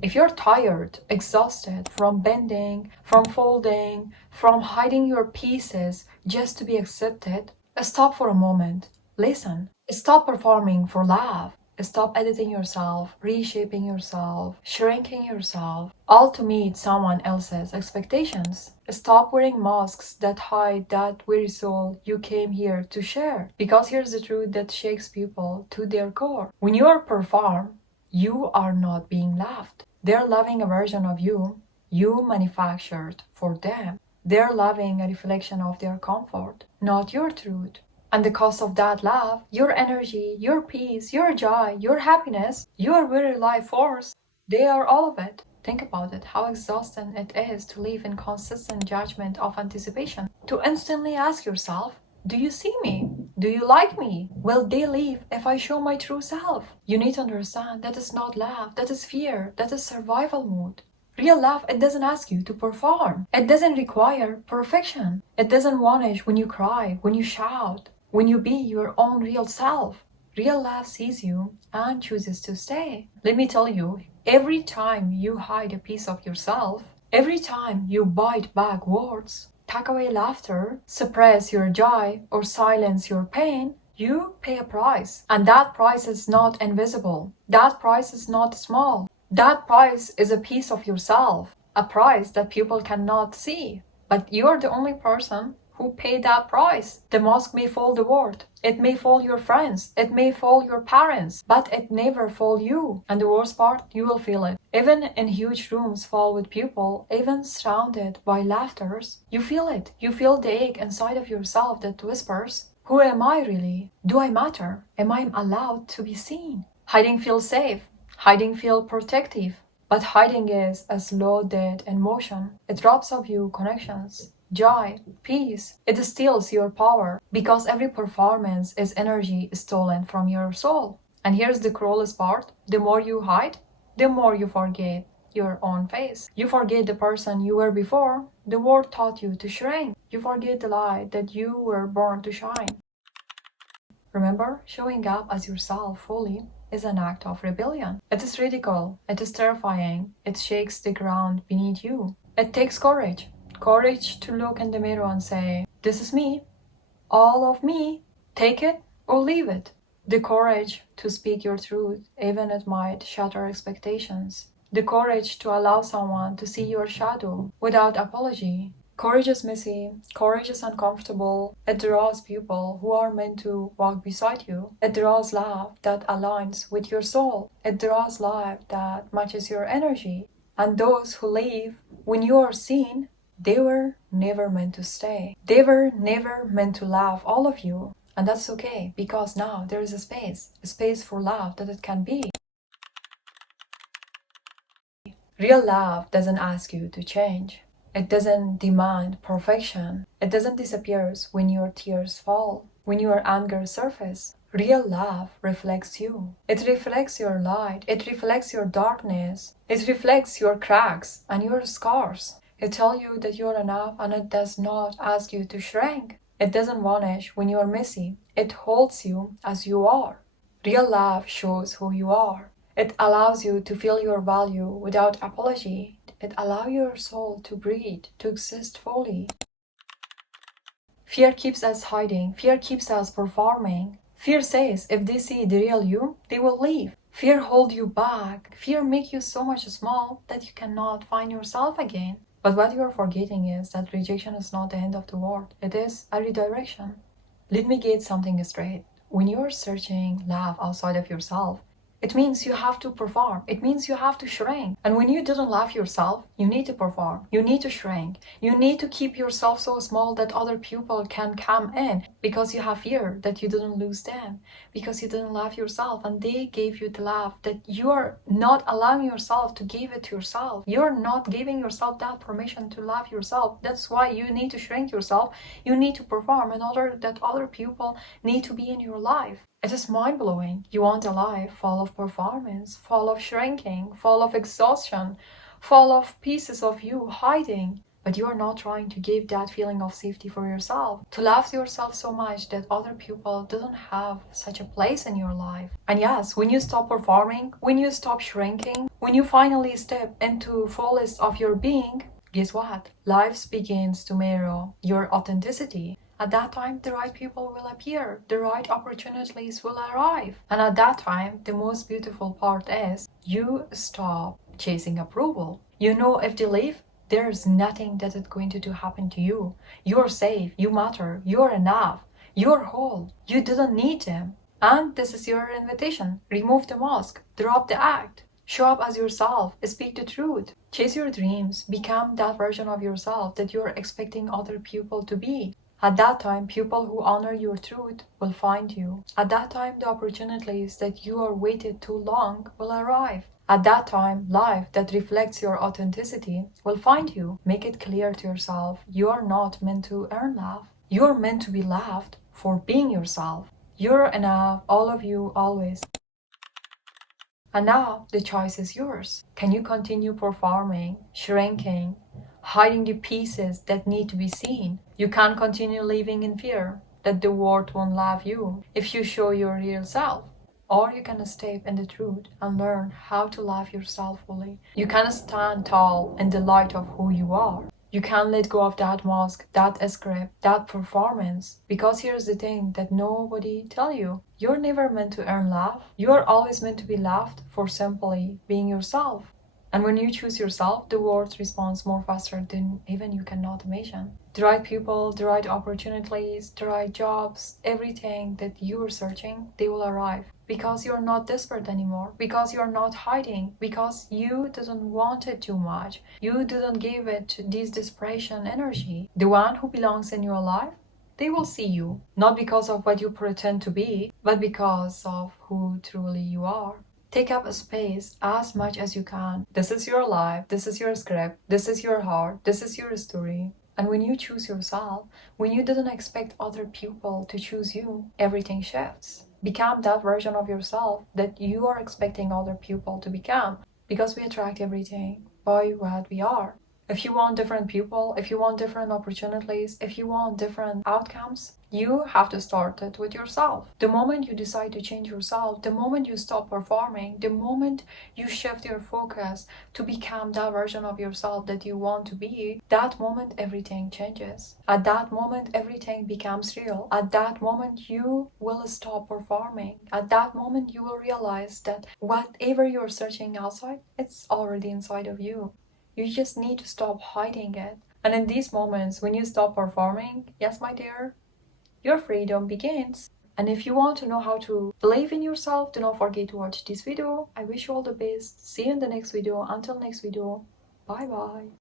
If you're tired, exhausted from bending, from folding, from hiding your pieces just to be accepted, stop for a moment. Listen. Stop performing for love. Stop editing yourself, reshaping yourself, shrinking yourself, all to meet someone else's expectations. Stop wearing masks that hide that very soul you came here to share. Because here's the truth that shakes people to their core. When you are perform, you are not being loved. They're loving a version of you manufactured for them. They're loving a reflection of their comfort, not your truth. And the cost of that love, your energy, your peace, your joy, your happiness, your very life force, they are all of it. Think about it, how exhausting it is to live in consistent judgment of anticipation. To instantly ask yourself, do you see me? Do you like me? Will they leave if I show my true self? You need to understand that is not love, that is fear, that is survival mode. Real love, it doesn't ask you to perform. It doesn't require perfection. It doesn't vanish when you cry, when you shout, when you be your own real self. Real love sees you and chooses to stay. Let me tell you, every time you hide a piece of yourself, every time you bite back words, tuck away laughter, suppress your joy, or silence your pain, you pay a price. And that price is not invisible. That price is not small. That price is a piece of yourself, a price that people cannot see. But you're the only person who paid that price. The mask may fall the world, it may fall your friends, it may fall your parents, but it never fall you. And the worst part, you will feel it. Even in huge rooms full with people, even surrounded by laughters, you feel it. You feel the ache inside of yourself that whispers, who am I really? Do I matter? Am I allowed to be seen? Hiding feels safe. Hiding feels protective. But hiding is a slow dead in motion. It robs of you connections, joy, peace. It steals your power because every performance is energy stolen from your soul. And here's the cruelest part. The more you hide, the more you forget your own face. You forget the person you were before. The world taught you to shrink. You forget the light that you were born to shine. Remember, showing up as yourself fully is an act of rebellion. It is radical, it is terrifying, it shakes the ground beneath you. It takes courage. Courage to look in the mirror and say, this is me, all of me, take it or leave it. The courage to speak your truth, even it might shatter expectations. The courage to allow someone to see your shadow without apology. Courage is messy, courage is uncomfortable. It draws people who are meant to walk beside you. It draws love that aligns with your soul. It draws life that matches your energy. And those who leave when you are seen, they were never meant to stay. They were never meant to love all of you. And that's okay, because now there is a space for love that it can be. Real love doesn't ask you to change. It doesn't demand perfection. It doesn't disappear when your tears fall, when your anger surfaces. Real love reflects you. It reflects your light. It reflects your darkness. It reflects your cracks and your scars. It tells you that you're enough, and it does not ask you to shrink. It doesn't vanish when you're messy. It holds you as you are. Real love shows who you are. It allows you to feel your value without apology. It allows your soul to breathe, to exist fully. Fear keeps us hiding. Fear keeps us performing. Fear says if they see the real you, they will leave. Fear holds you back. Fear makes you so much small that you cannot find yourself again. But what you are forgetting is that rejection is not the end of the world. It is a redirection. Let me get something straight. When you're searching love outside of yourself, it means you have to perform. It means you have to shrink. And when you didn't love yourself, you need to perform. You need to shrink. You need to keep yourself so small that other people can come in because you have fear that you didn't lose them, because you didn't love yourself and they gave you the love that you are not allowing yourself to give it to yourself. You're not giving yourself that permission to love yourself. That's why you need to shrink yourself. You need to perform in order that other people need to be in your life. It is mind-blowing. You want a life full of performance, full of shrinking, full of exhaustion, full of pieces of you hiding. But you are not trying to give that feeling of safety for yourself, to love yourself so much that other people don't have such a place in your life. And yes, when you stop performing, when you stop shrinking, When you finally step into fullest of your being, guess what? Life begins to mirror your authenticity. At that time, the right people will appear, the right opportunities will arrive. And at that time, the most beautiful part is you stop chasing approval. You know, if they leave, there's nothing that is going to happen to you. You're safe, you matter, you're enough, you're whole. You didn't need them. And this is your invitation. Remove the mask, drop the act. Show up as yourself, speak the truth, chase your dreams, become that version of yourself that you're expecting other people to be. At that time, people who honor your truth will find you. At that time, the opportunities that you are waited too long will arrive. At that time, life that reflects your authenticity will find you. Make it clear to yourself, you are not meant to earn love. You're meant to be loved for being yourself. You're enough, all of you, always. And now the choice is yours. Can you continue performing, shrinking, hiding the pieces that need to be seen? You can't continue living in fear that the world won't love you if you show your real self. Or you can step in the truth and learn how to love yourself fully. You can stand tall in the light of who you are. You can't let go of that mask, that script, that performance. Because here's the thing that nobody tell you. You're never meant to earn love. You are always meant to be loved for simply being yourself. And when you choose yourself, the world responds more faster than even you cannot imagine. The right people, the right opportunities, the right jobs, everything that you are searching, they will arrive. Because you're not desperate anymore, because you're not hiding, because you didn't want it too much. You didn't give it this desperation energy. The one who belongs in your life, they will see you, not because of what you pretend to be, but because of who truly you are. Take up a space as much as you can. This is your life, this is your script, this is your heart, this is your story. And when you choose yourself, when you didn't expect other people to choose you, everything shifts. Become that version of yourself that you are expecting other people to become, because we attract everything by what we are. If you want different people, if you want different opportunities, if you want different outcomes, you have to start it with yourself. The moment you decide to change yourself, the moment you stop performing, the moment you shift your focus to become that version of yourself that you want to be, that moment everything changes. At that moment everything becomes real. At that moment you will stop performing. At that moment you will realize that whatever you're searching outside, it's already inside of you. You just need to stop hiding it. And in these moments, when you stop performing, yes, my dear, your freedom begins. And if you want to know how to believe in yourself, do not forget to watch this video. I wish you all the best. See you in the next video. Until next video, bye bye.